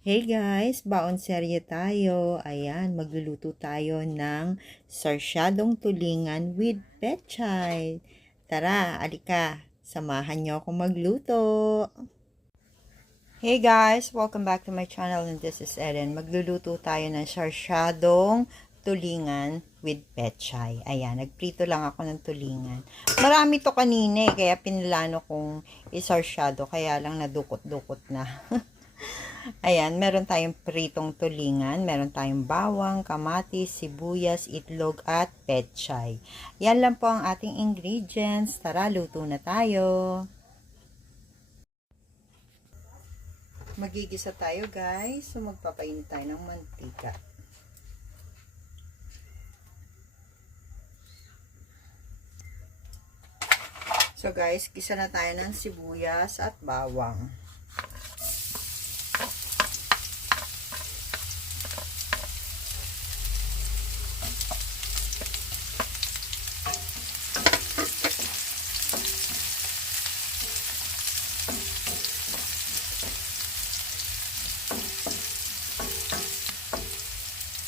Hey guys, baon serye tayo. Ayan, magluluto tayo ng sarsyadong tulingan with pechay. Tara, alika, samahan niyo ako magluto. Hey guys, welcome back to my channel and this is Erin. Magluluto tayo ng sarsyadong tulingan with pechay. Ayan, nagprito lang ako ng tulingan. Marami to kanina kaya pinlano kong isarsyado, kaya lang nadukot-dukot na. Ayan, meron tayong pritong tulingan, meron tayong bawang, kamatis, sibuyas, itlog, at pechay. Yan lang po ang ating ingredients. Tara, luto na tayo. Magigisa tayo guys. So, magpapainit tayo ng mantika. So guys, gisa na tayo ng sibuyas at bawang.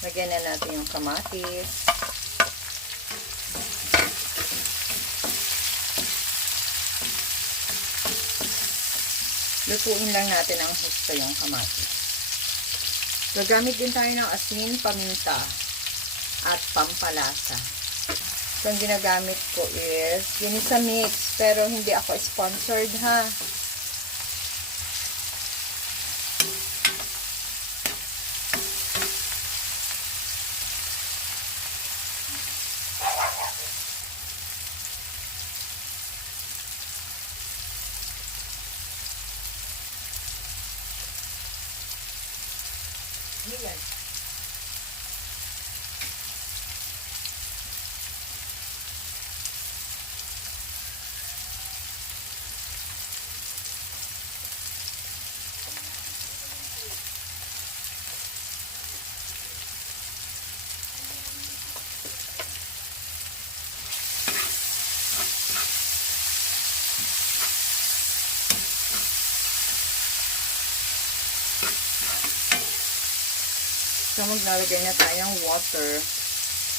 Lagyan na natin yung kamatis. Lutuin lang natin ang husto yung kamatis. Gagamit din tayo ng asin, paminta, at pampalasa. So, ang ginagamit ko is ginisa mix, pero hindi ako sponsored ha. Yan. So, maglalagay na tayo ng water.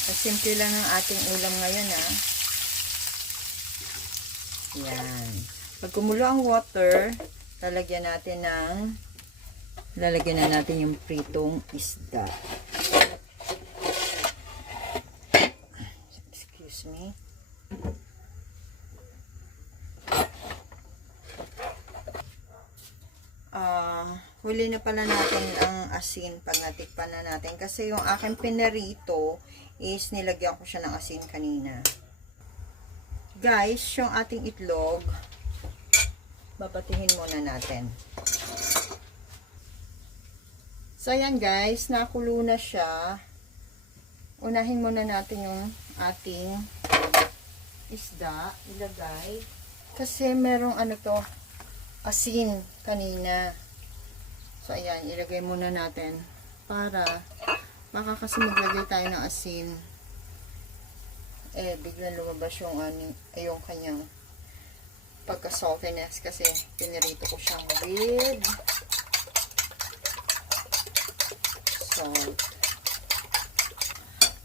Simple lang ang ating ulam ngayon, ha. Yan. Pag kumulo ang water, lalagyan na natin yung pritong isda. Excuse me. Huli na pala natin ang asin pag natikpan na natin. Kasi yung aking pinarito is nilagyan ko siya ng asin kanina. Guys, yung ating itlog, babatihin muna natin. So, ayan guys, nakulo na siya. Unahin muna natin yung ating isda, ilagay. Kasi merong asin kanina. So, ayan, ilagay muna natin para baka kasi maglagay tayo ng asin. Biglang lumabas yung yung kanyang pagka-saltiness kasi pinirito ko siyang with salt.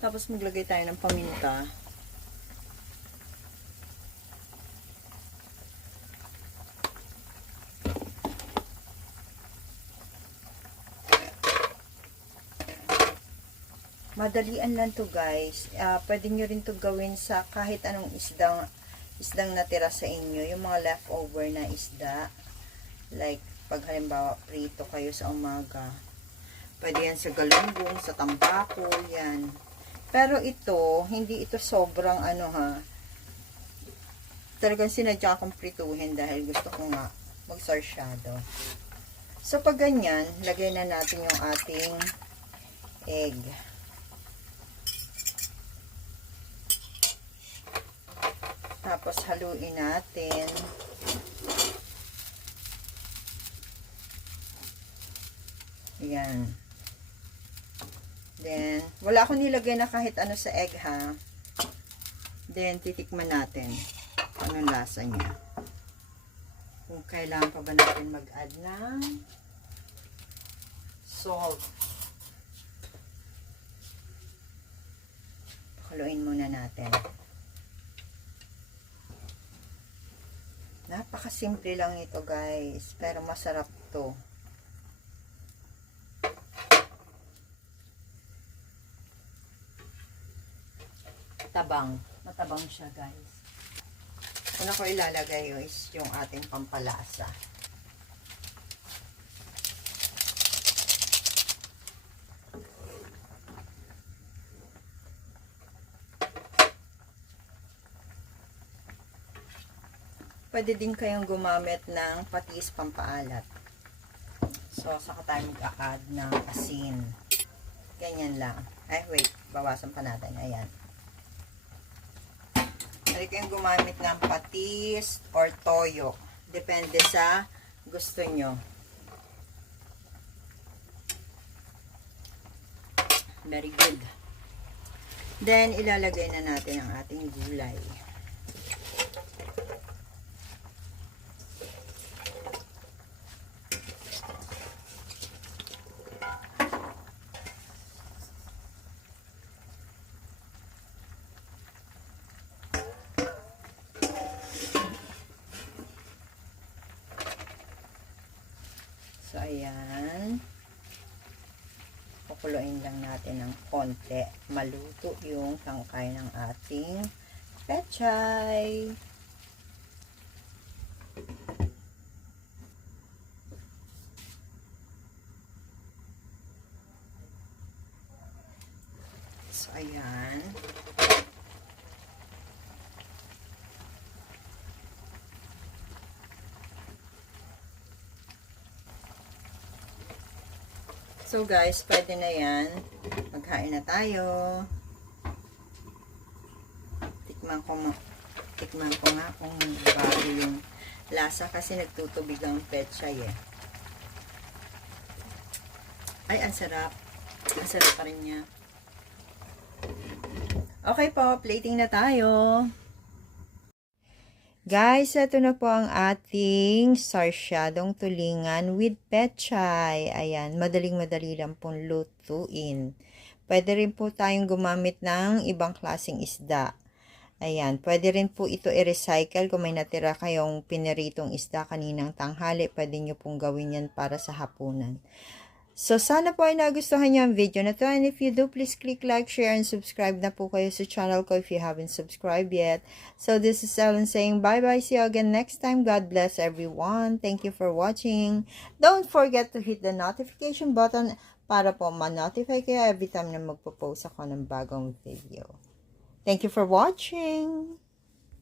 Tapos maglagay tayo ng paminta. Madalian lang to guys. Pwede nyo rin to gawin sa kahit anong isdang natira sa inyo. Yung mga leftover na isda. Like, pag halimbawa prito kayo sa umaga. Pwede yan sa galunggong, sa tambako, yan. Pero ito, hindi ito sobrang talagang sinadya akong prituhin dahil gusto ko nga magsarsyado. So, pag ganyan, lagay na natin yung ating egg. Tapos, haluin natin. Ayan. Then, wala akong nilagay na kahit ano sa egg, ha. Then, titikman natin anong lasa niya. Kung kailangan pa ba natin mag-add ng salt. Pakuluin muna natin. Napakasimple lang ito guys, pero masarap to. Matabang siya guys. Una ko ilalagay is yung ating pampalasa. Pwede din kayong gumamit ng patis pampaalat. So, saka tayo mag-a-add ng asin. Ganyan lang. Ay, wait. Bawasan pa natin. Ayan. Pwede kayong gumamit ng patis or toyo. Depende sa gusto nyo. Very good. Then, ilalagay na natin ang ating gulay. So, ayan. Kukuluin lang natin ng konti. Maluto yung tangkay ng ating pechay. So, ayan. So guys, pwede na yan. Maghain na tayo. Tikman ko nga kung bago yung lasa kasi nagtutubig ang pechay eh. Ay, ang sarap. Ang sarap pa rin niya. Okay po, plating na tayo. Guys, ito na po ang ating sarsyadong tulingan with pechay. Ayan, madaling-madali lang pong lutuin. Pwede rin po tayong gumamit ng ibang klaseng isda. Ayan, pwede rin po ito i-recycle kung may natira kayong piniritong isda kaninang tanghali. Pwede nyo pong gawin yan para sa hapunan. So, sana po ay nagustuhan niyo ang video na to. And if you do, please click like, share, and subscribe na po kayo sa channel ko if you haven't subscribed yet. So, this is Ellen saying bye-bye. See you again next time. God bless everyone. Thank you for watching. Don't forget to hit the notification button para po ma-notify kayo every time na magpo-post ako ng bagong video. Thank you for watching.